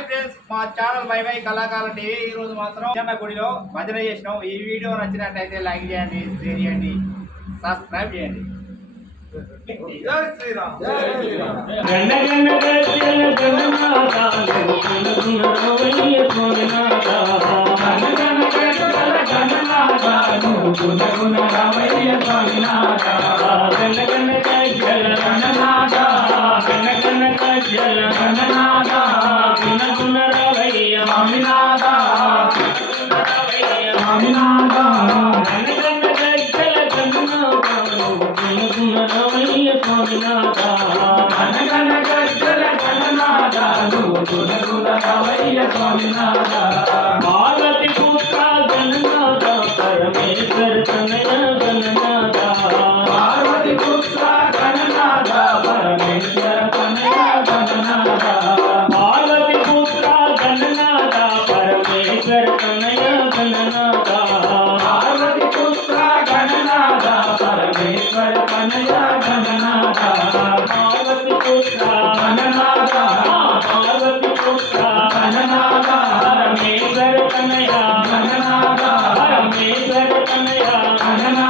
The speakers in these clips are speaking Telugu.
హాయ్ ఫ్రెండ్స్ మా ఛానల్ బై బై కళాకారుల టీవీ ఈ రోజు మాత్రం చిన్న గుడిలో భజన చేసినాం ఈ వీడియో నచ్చినట్టయితే లైక్ చేయండి షేర్ చేయండి సబ్స్క్రైబ్ చేయండి జై శ్రీరామ్ గండ గండ స్వామినాథ. స్వామినాథ స్వామినాథ గణగణ గజల గణనాథ గణనాథ. పార్వతి పుత్ర గణనాథ పరమేశ్వర తనయ గణనాథ. పార్వతి పుత్ర గణనాథ పార్వతి పుత్ర గణనాథ పరమేశ్వర తనయ గణనాథ పరమేశ్వర గణనాథ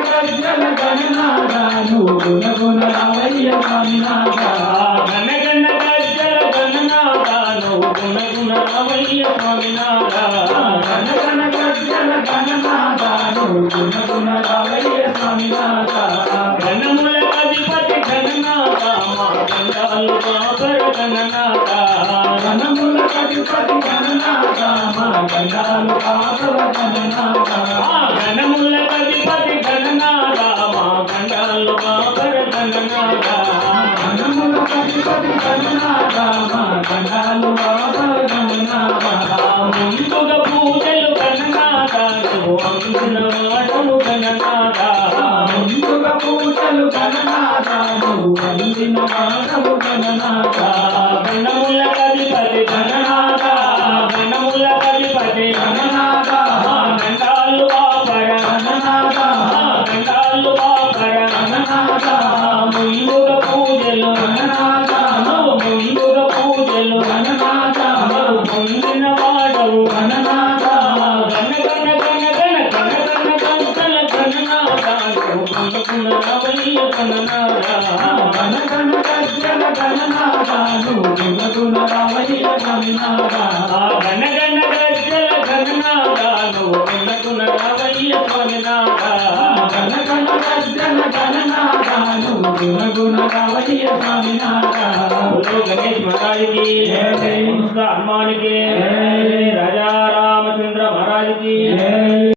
కష్టల గణనారా నూరు నగుణ రావయ్య స్వామినారా ఘనగణ కష్టల గణనారా నూరు నగుణ రావయ్య స్వామినారా ఘనగణ కష్టల గణనారా నూరు నగుణ రావయ్య స్వామినారా ఘనముల అధిపతి ఘననారా మా గంగాలు బాబర గణనారా మనములు ఆభరణనాదా మనములు పది పది కన్నాదా మా కణాలు ఆభరణనాదా ముందుగా పూజలు కన్నాదా అందిన మాటలు కన్నాదా ముందుగా పూజలు కన్నాదా అందిన మాటలు కన్నాదా మనముల పది పది ముంగుర పూజలు అననాథామవు ముంగుర పూజలు అననాథామవు పొందిన వాడవు అననాథామ గణ గణ గణ గణ గణ గణ గంటల గణనాథాలు పొందుకున్న నవనీయ గణనాథాలు గణ గణ గణ గణనాథాలు పొందుకున్న నవనీయ గణనాథా గణ గణ గణ गणेश महाराज की हनुमान के राजा रामचंद्र महाराज की